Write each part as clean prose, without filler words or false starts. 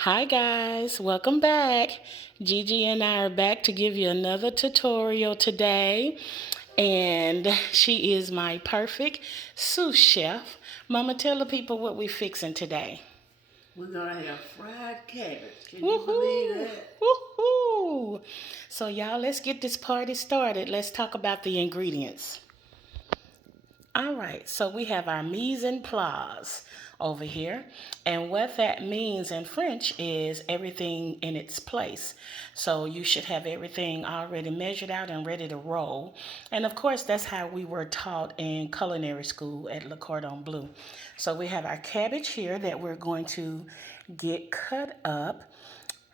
Hi guys, welcome back. Gigi and I are back to give you another tutorial today. And she is my perfect sous chef. Mama, tell the people what we fixing today. We're gonna have fried cabbage. Can you believe that? Woohoo! So y'all, let's get this party started. Let's talk about the ingredients. All right, so we have our mise en place over here. And what that means in French is everything in its place. So you should have everything already measured out and ready to roll. And of course, that's how we were taught in culinary school at Le Cordon Bleu. So we have our cabbage here that we're going to get cut up.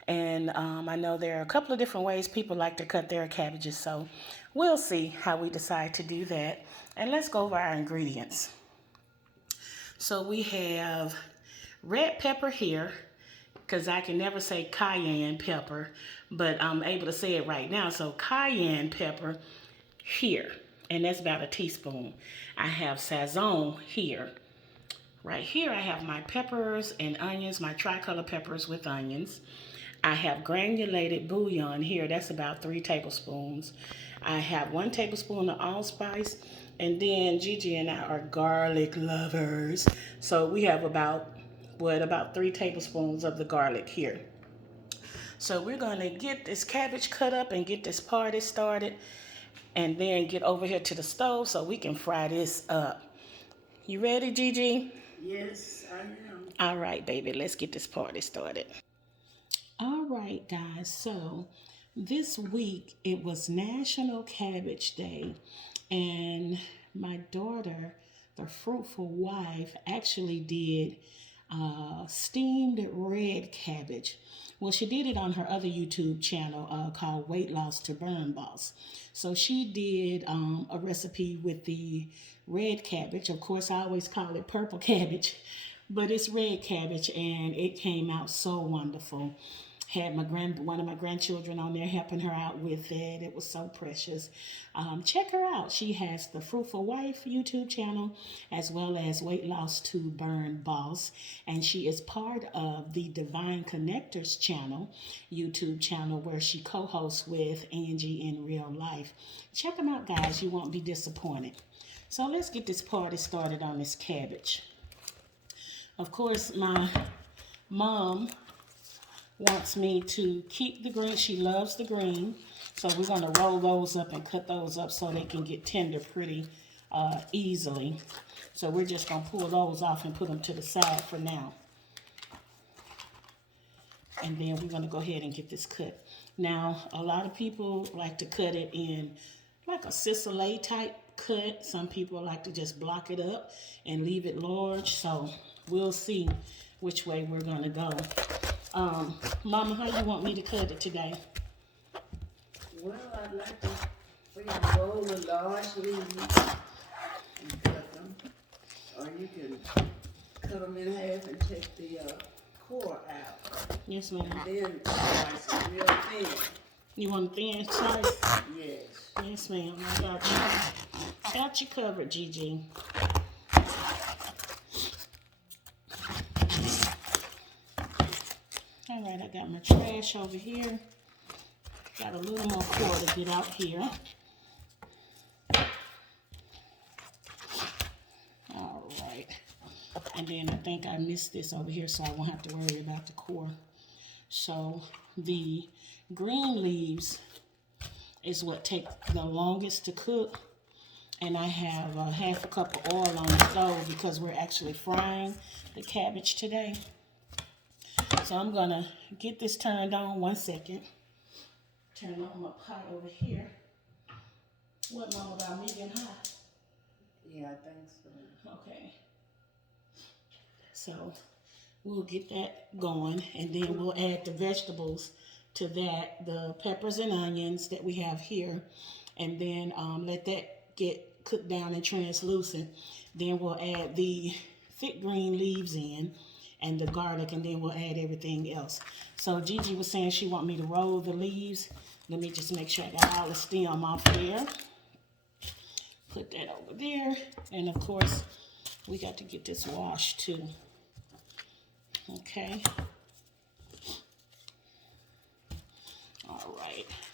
And I know there are a couple of different ways people like to cut their cabbages, so we'll see how we decide to do that. And let's go over our ingredients. So we have red pepper here, because I can never say cayenne pepper, but I'm able to say it right now. So cayenne pepper here, and that's about a teaspoon. I have Sazon here. Right here I have my peppers and onions, my tricolor peppers with onions. I have granulated bouillon here. That's about 3 tablespoons. I have 1 tablespoon of allspice. And then Gigi and I are garlic lovers. So we have about 3 tablespoons of the garlic here. So we're going to get this cabbage cut up and get this party started. And then get over here to the stove so we can fry this up. You ready, Gigi? Yes, I am. All right, baby. Let's get this party started. All right, guys, so this week it was National Cabbage Day, and my daughter, the fruitful wife, actually did steamed red cabbage. Well, she did it on her other YouTube channel called Weight Loss to Burn Boss. So she did a recipe with the red cabbage. Of course, I always call it purple cabbage, but it's red cabbage, and it came out so wonderful. Had one of my grandchildren on there helping her out with it. It was so precious. Check her out. She has the Fruitful Wife YouTube channel as well as Weight Loss to Burn Boss. And she is part of the Divine Connectors channel, YouTube channel, where she co-hosts with Angie in real life. Check them out, guys. You won't be disappointed. So let's get this party started on this cabbage. Of course, my mom wants me to keep the green. She loves the green. So we're going to roll those up and cut those up so they can get tender pretty easily. So we're just going to pull those off and put them to the side for now. And then we're going to go ahead and get this cut. Now, a lot of people like to cut it in like a ciselé type cut. Some people like to just block it up and leave it large. So we'll see which way we're going to go. Mama, how you want me to cut it today? Well, I'd like to for you to roll the large leaves and cut them. Or you can cut them in half and take the core out. Yes, ma'am. And then slice it real thin. You want a thin slice? Yes. Yes, ma'am. I got you. Got you covered, Gigi. All right, I got my trash over here. Got a little more core to get out here. All right. And then I think I missed this over here, so I won't have to worry about the core. So the green leaves is what take the longest to cook. And I have half a cup of oil on the stove because we're actually frying the cabbage today. So I'm gonna get this turned on 1 second. Turn on my pot over here. What, Mama, about medium high? Yeah, I think so. Okay. So we'll get that going, and then we'll add the vegetables to that, the peppers and onions that we have here, and then let that get cooked down and translucent. Then we'll add the thick green leaves in and the garlic, and then we'll add everything else. So Gigi was saying she want me to roll the leaves. Let me just make sure I got all the stem off there. Put that over there. And of course, we got to get this washed too. Okay.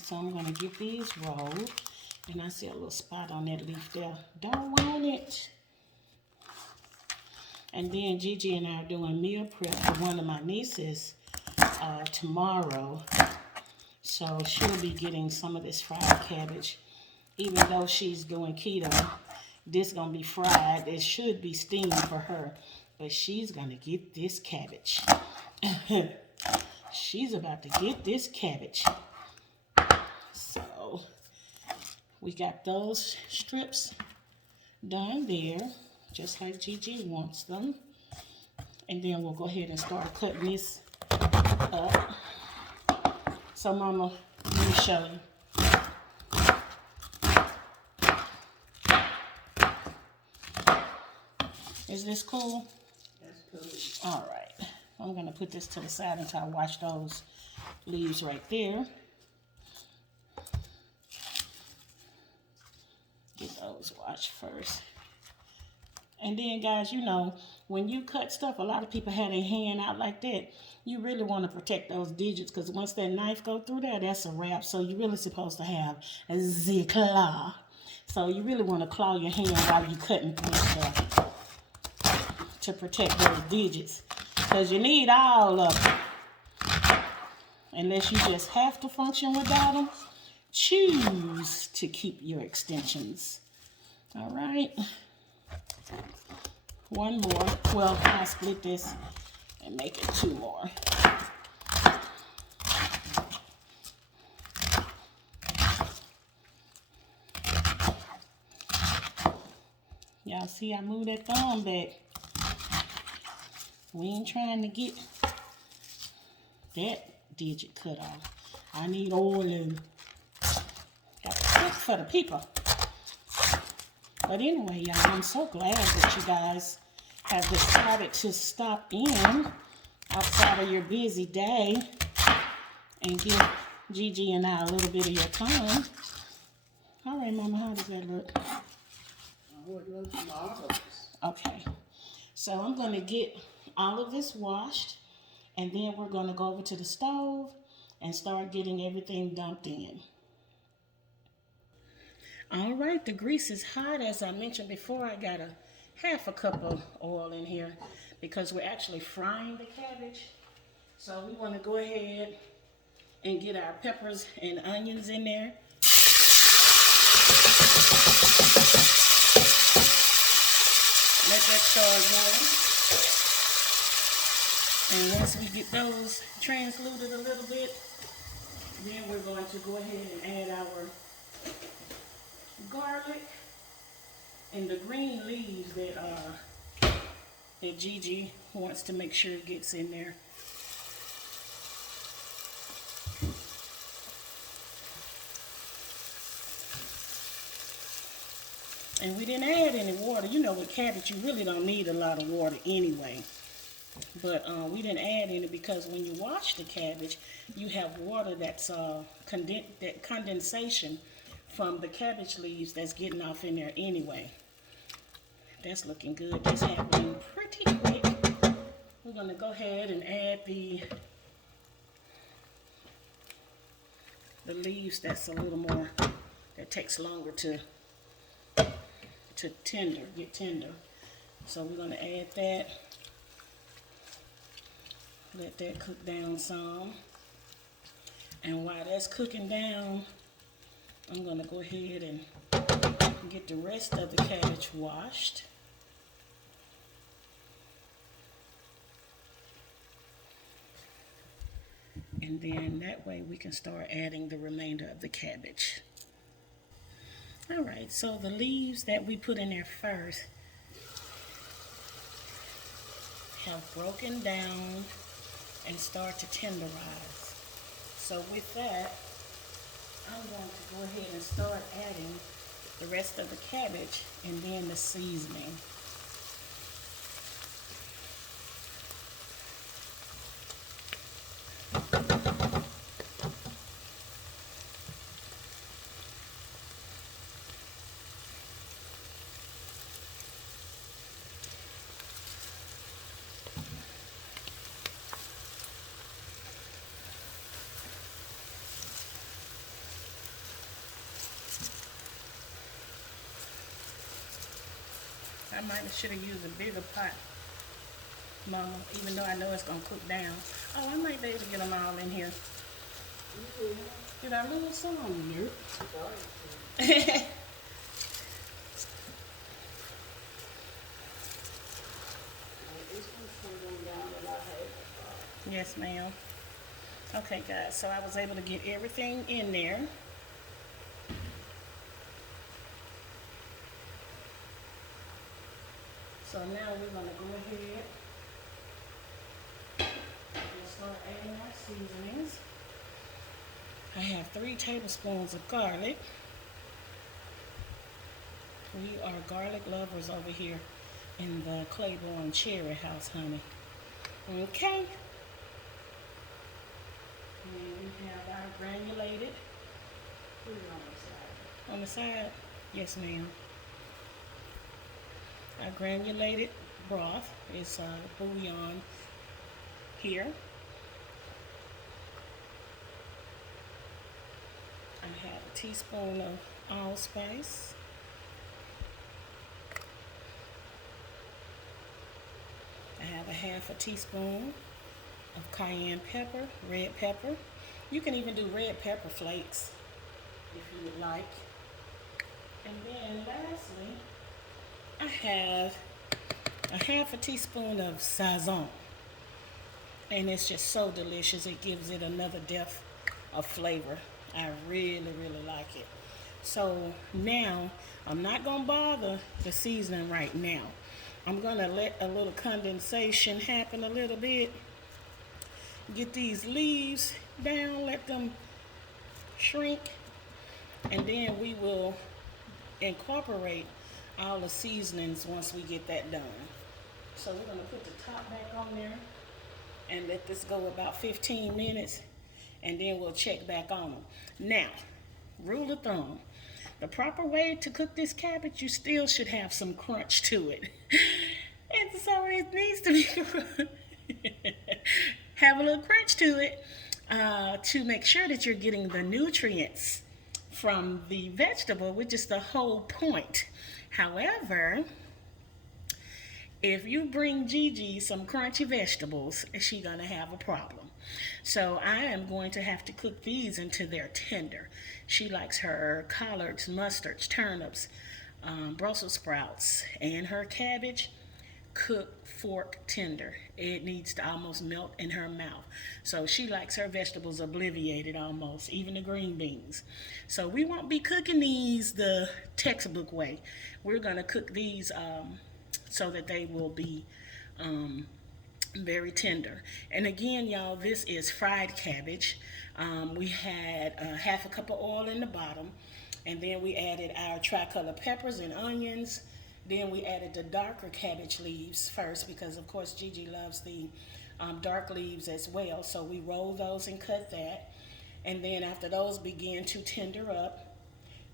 So I'm going to get these rolled. And I see a little spot on that leaf there. Don't want it. And then Gigi and I are doing meal prep for one of my nieces tomorrow. So she'll be getting some of this fried cabbage. Even though she's doing keto, this going to be fried. It should be steamed for her. But she's going to get this cabbage. She's about to get this cabbage. So we got those strips done there, just like Gigi wants them. And then we'll go ahead and start cutting this up. So Mama, let me show you. Is this cool? That's cool. All right. I'm going to put this to the side until I wash those leaves right there. Get those washed first. And then, guys, you know, when you cut stuff, a lot of people have their hand out like that. You really want to protect those digits because once that knife go through there, that's a wrap. So you're really supposed to have a claw. So you really want to claw your hand while you're cutting through stuff to protect those digits. Because you need all of them. Unless you just have to function without them, choose to keep your extensions. All right. One more. Well, I'll split this and make it 2 more. Y'all see I moved that thumb back. We ain't trying to get that digit cut off. I need all of them. Got to cook for the people. But anyway, y'all, I'm so glad that you guys have decided to stop in outside of your busy day and give Gigi and I a little bit of your time. All right, Mama, how does that look? Oh, it looks marvelous. Okay, so I'm going to get all of this washed, and then we're going to go over to the stove and start getting everything dumped in. All right, the grease is hot. As I mentioned before, I got a half a cup of oil in here because we're actually frying the cabbage. So we want to go ahead and get our peppers and onions in there. Let that start going. And once we get those transluted a little bit, then we're going to go ahead and add our garlic and the green leaves that Gigi wants to make sure it gets in there. And we didn't add any water. You know, with cabbage, you really don't need a lot of water anyway. But we didn't add any because when you wash the cabbage, you have water that's that condensation from the cabbage leaves that's getting off in there anyway. That's looking good. That's happening pretty quick. We're going to go ahead and add the leaves that's a little more, that takes longer to get tender. So we're going to add that. Let that cook down some. And while that's cooking down, I'm going to go ahead and get the rest of the cabbage washed. And then that way we can start adding the remainder of the cabbage. All right, so the leaves that we put in there first have broken down and start to tenderize. So with that, I'm going to go ahead and start adding the rest of the cabbage and then the seasoning. I might have should have used a bigger pot, Mama, even though I know it's gonna cook down. Oh, I might be able to get them all in here. Did I lose some in here? Yes, ma'am. Okay, guys, so I was able to get everything in there. So now we're gonna go ahead and start adding our seasonings. I have 3 tablespoons of garlic. We are garlic lovers over here in the Claiborne Cherry house, honey. Okay. And we have our granulated. Put it on the side. On the side? Yes, ma'am. Our granulated broth is bouillon here. I have a teaspoon of allspice. I have a half a teaspoon of cayenne pepper, red pepper. You can even do red pepper flakes if you would like. And then lastly, I have a half a teaspoon of Sazon. And it's just so delicious. It gives it another depth of flavor. I really, really like it. So now, I'm not going to bother the seasoning right now. I'm going to let a little condensation happen a little bit. Get these leaves down, let them shrink. And then we will incorporate all the seasonings once we get that done. So we're going to put the top back on there and let this go about 15 minutes, and then we'll check back on them. Now, rule of thumb, the proper way to cook this cabbage, you still should have some crunch to it. And so it needs to be have a little crunch to it to make sure that you're getting the nutrients from the vegetable, which is the whole point. However, if you bring Gigi some crunchy vegetables, she's gonna have a problem. So I am going to have to cook these until they're tender. She likes her collards, mustards, turnips, Brussels sprouts, and her cabbage cooked fork tender. It needs to almost melt in her mouth. So she likes her vegetables obliviated almost, even the green beans. So we won't be cooking these the textbook way. We're gonna cook these so that they will be very tender. And again, y'all, this is fried cabbage. We had half a cup of oil in the bottom, and then we added our tricolor peppers and onions. Then we added the darker cabbage leaves first because, of course, Gigi loves the dark leaves as well. So we rolled those and cut that. And then after those began to tender up,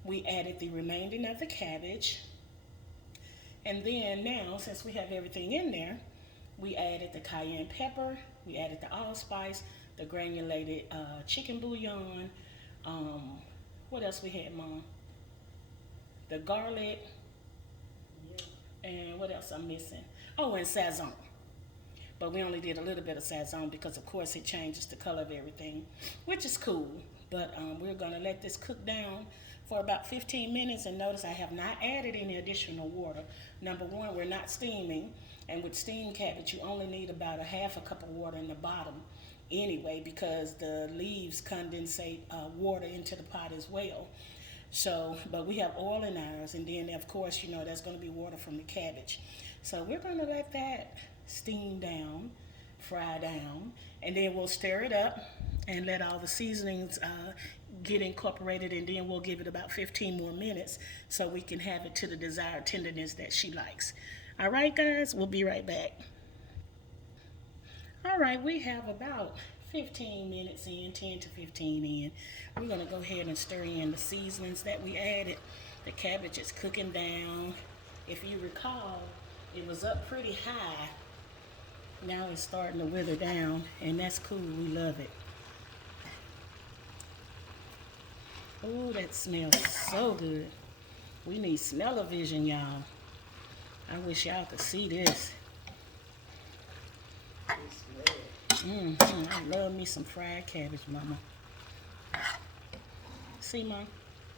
we added the remaining of the cabbage. And then now, since we have everything in there, we added the cayenne pepper, we added the allspice, the granulated chicken bouillon. What else we had, Mom? The garlic. And what else I'm missing? Oh, and Sazon. But we only did a little bit of Sazon because, of course, it changes the color of everything, which is cool. But we're going to let this cook down for about 15 minutes. And notice I have not added any additional water. Number one, we're not steaming. And with steamed cabbage, you only need about a half a cup of water in the bottom anyway, because the leaves condensate water into the pot as well. So, but we have oil in ours, and then of course, you know, there's going to be water from the cabbage. So we're going to let that steam down, fry down, and then we'll stir it up and let all the seasonings get incorporated, and then we'll give it about 15 more minutes so we can have it to the desired tenderness that she likes. All right, guys, we'll be right back. All right, we have about 15 minutes in, 10 to 15 in. We're gonna go ahead and stir in the seasonings that we added. The cabbage is cooking down. If you recall, it was up pretty high. Now it's starting to wither down, and that's cool, we love it. Oh, that smells so good. We need smell-o-vision, y'all. I wish y'all could see this. I love me some fried cabbage, Mama. See, Mom?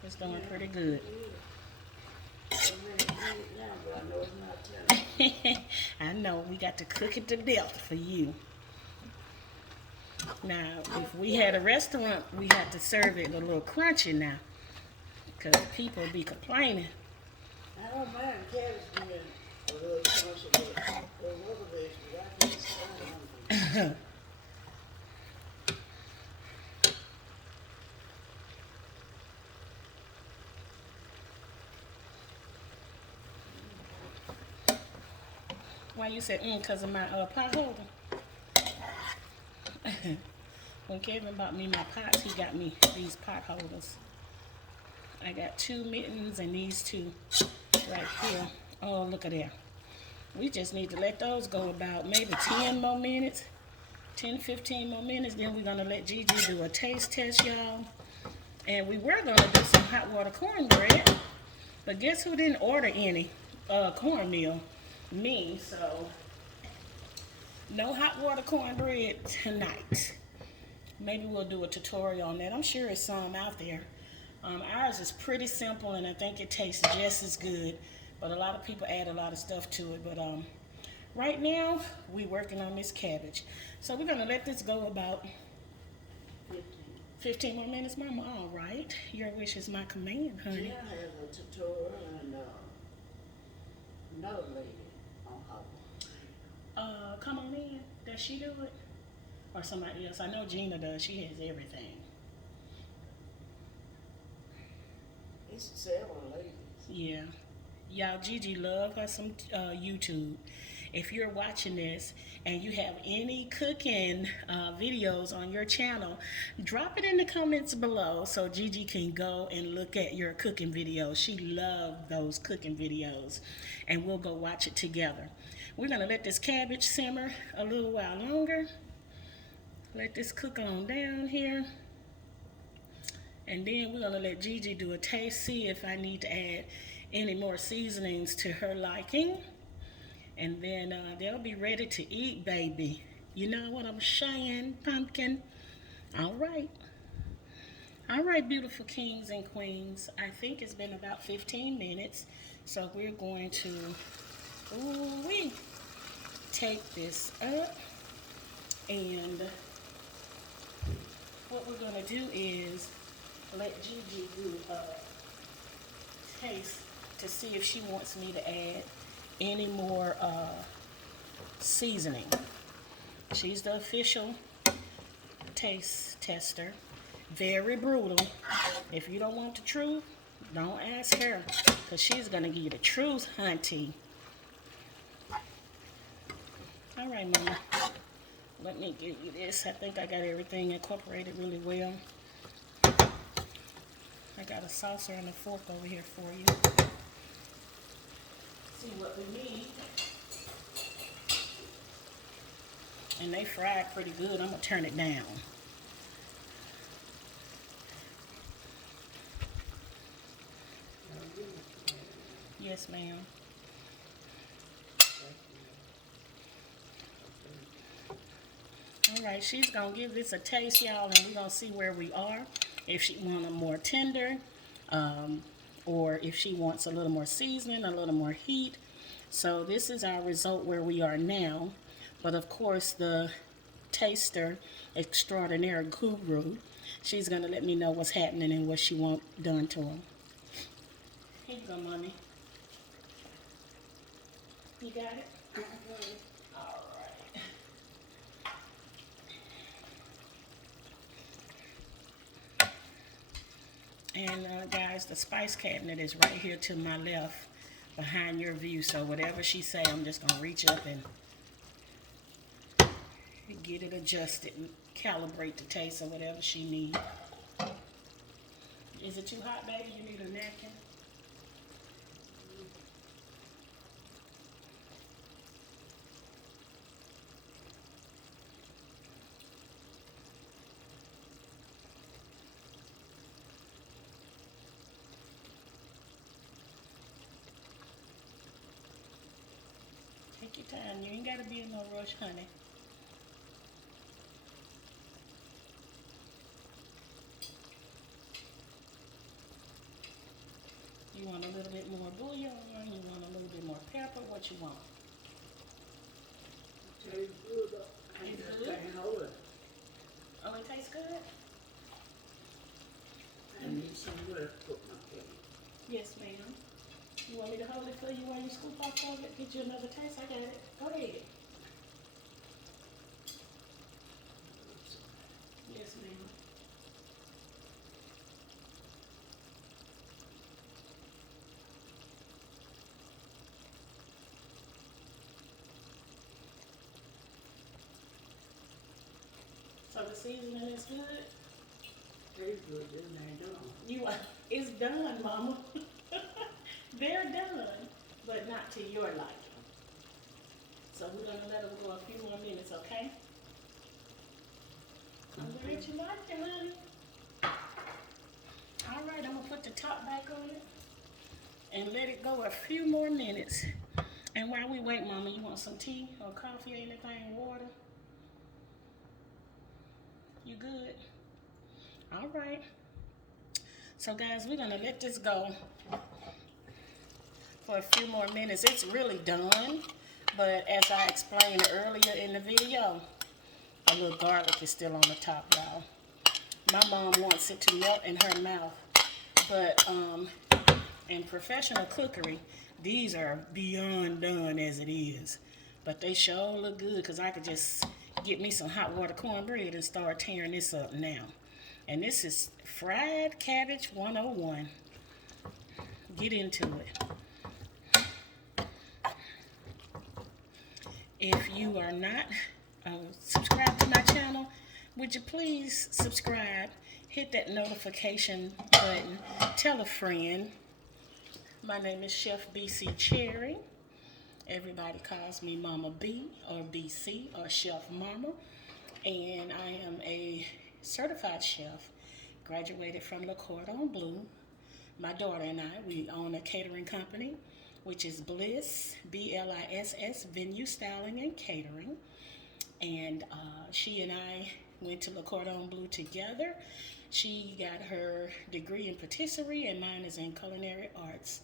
It's doing pretty good. I know, we got to cook it to death for you. Now, if we had a restaurant, we had to serve it a little crunchy now. Because people be complaining. I don't mind cabbage being a little crunchy, but those other vegetables, I can't stand them. Why you said, because of my pot holder? When Kevin bought me my pots, he got me these pot holders. I got 2 mittens and these 2 right here. Oh, look at that. We just need to let those go about maybe 10 more minutes. 10, 15 more minutes. Then we're going to let Gigi do a taste test, y'all. And we were going to do some hot water cornbread. But guess who didn't order any cornmeal? Me. So, no hot water cornbread tonight. Maybe we'll do a tutorial on that. I'm sure there's some out there. Ours is pretty simple, and I think it tastes just as good. But a lot of people add a lot of stuff to it. But right now, we're working on this cabbage. So we're going to let this go about 15 more minutes, Mama. All right. Your wish is my command, honey. Jill has a tutorial and another lady on hot. Come on in. Does she do it? Or somebody else? I know Gina does. She has everything. It's several ladies. Yeah. Y'all, Gigi love her some YouTube. If you're watching this and you have any cooking videos on your channel, drop it in the comments below so Gigi can go and look at your cooking videos. She loves those cooking videos, and we'll go watch it together. We're going to let this cabbage simmer a little while longer. Let this cook on down here. And then we're going to let Gigi do a taste, see if I need to add any more seasonings to her liking. And then they'll be ready to eat, baby. You know what I'm saying, pumpkin? All right. All right, beautiful kings and queens. I think it's been about 15 minutes. So we're going to take this up. And what we're going to do is let Gigi do a taste to see if she wants me to add any more seasoning. She's the official taste tester. Very brutal. If you don't want the truth, don't ask her, because she's going to give you the truth, hunty. All right, Mama. Let me give you this. I think I got everything incorporated really well. I got a saucer and a fork over here for you. See what we need. And they fried pretty good. I'm going to turn it down. Yes, ma'am. All right, she's going to give this a taste, y'all, and we're going to see where we are. If she wants them more tender, or if she wants a little more seasoning, a little more heat. So this is our result where we are now. But of course, the taster extraordinaire guru, she's going to let me know what's happening and what she wants done to them. Here you go, Mommy. You got it? All right. And guys, the spice cabinet is right here to my left behind your view. So whatever she say, I'm just going to reach up and get it adjusted and calibrate the taste of whatever she needs. Is it too hot, baby? You need a napkin? time. You ain't gotta be in no rush, honey. You want a little bit more bouillon? You want a little bit more pepper? What you want? Tastes good though. I It's just good? can't hold it. Oh, it tastes good? I need somewhere to put my cake. Yes, ma'am. You want me to hold it for you while you scoop off of it? Get you another taste? I got it. Go ahead. Yes, ma'am. So the seasoning is good? Tastes good, then they don't. It's done, Mama. They're done, but not to your liking. So we're gonna let them go a few more minutes, okay? I'm glad you liked it, honey. All right, I'm gonna put the top back on it and let it go a few more minutes. And while we wait, Mama, you want some tea or coffee or anything, water? You good? All right. So guys, we're gonna let this go for a few more minutes. It's really done, but as I explained earlier in the video, a little garlic is still on the top, y'all. My mom wants it to melt in her mouth, but in professional cookery, these are beyond done as it is. But they sure look good, because I could just get me some hot water cornbread and start tearing this up now. And this is fried cabbage 101. Get into it. If you are not subscribed to my channel, would you please subscribe? Hit that notification button. Tell a friend. My name is Chef BC Cherry. Everybody calls me Mama B or BC or Chef Mama. And I am a certified chef, graduated from Le Cordon Bleu. My daughter and I, we own a catering company, which is Bliss, B-L-I-S-S, Venue Styling and Catering. And she and I went to Le Cordon Bleu together. She got her degree in patisserie and mine is in culinary arts.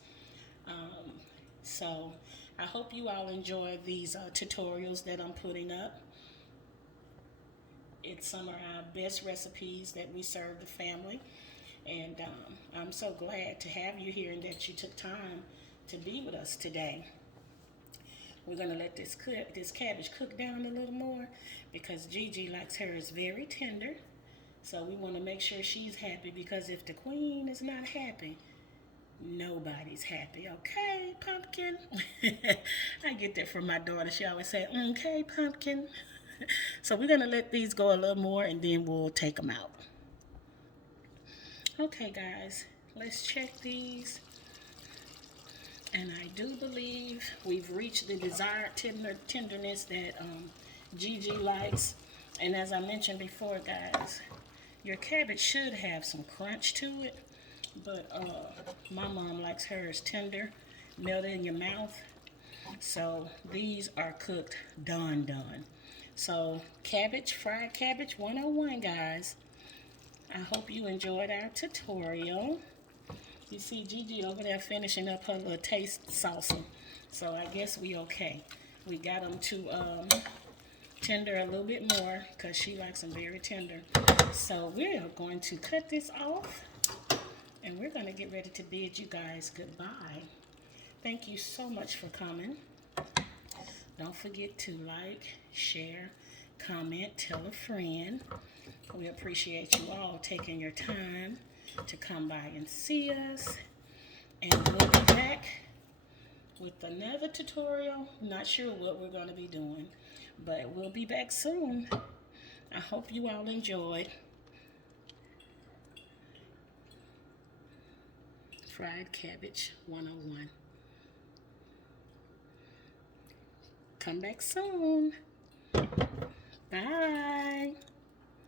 So I hope you all enjoy these tutorials that I'm putting up. It's some of our best recipes that we serve the family. And I'm so glad to have you here and that you took time to be with us today. We're going to let this cabbage cook down a little more because Gigi likes hers very tender. So we want to make sure she's happy, because if the queen is not happy, nobody's happy. Okay, pumpkin? I get that from my daughter. She always say, okay, pumpkin. So we're going to let these go a little more and then we'll take them out. Okay, guys, let's check these. And I do believe we've reached the desired tenderness that Gigi likes. And as I mentioned before, guys, your cabbage should have some crunch to it. But my mom likes hers tender, melted in your mouth. So these are cooked done. So cabbage, fried cabbage 101, guys. I hope you enjoyed our tutorial. You see Gigi over there finishing up her little taste salsa. So I guess we okay. We got them to tender a little bit more because she likes them very tender. So we're going to cut this off and we're going to get ready to bid you guys goodbye. Thank you so much for coming. Don't forget to like, share, comment, tell a friend. We appreciate you all taking your time to come by and see us. And we'll be back with another tutorial. Not sure what we're going to be doing, but we'll be back soon. I hope you all enjoyed. Fried Cabbage 101. Come back soon. Bye.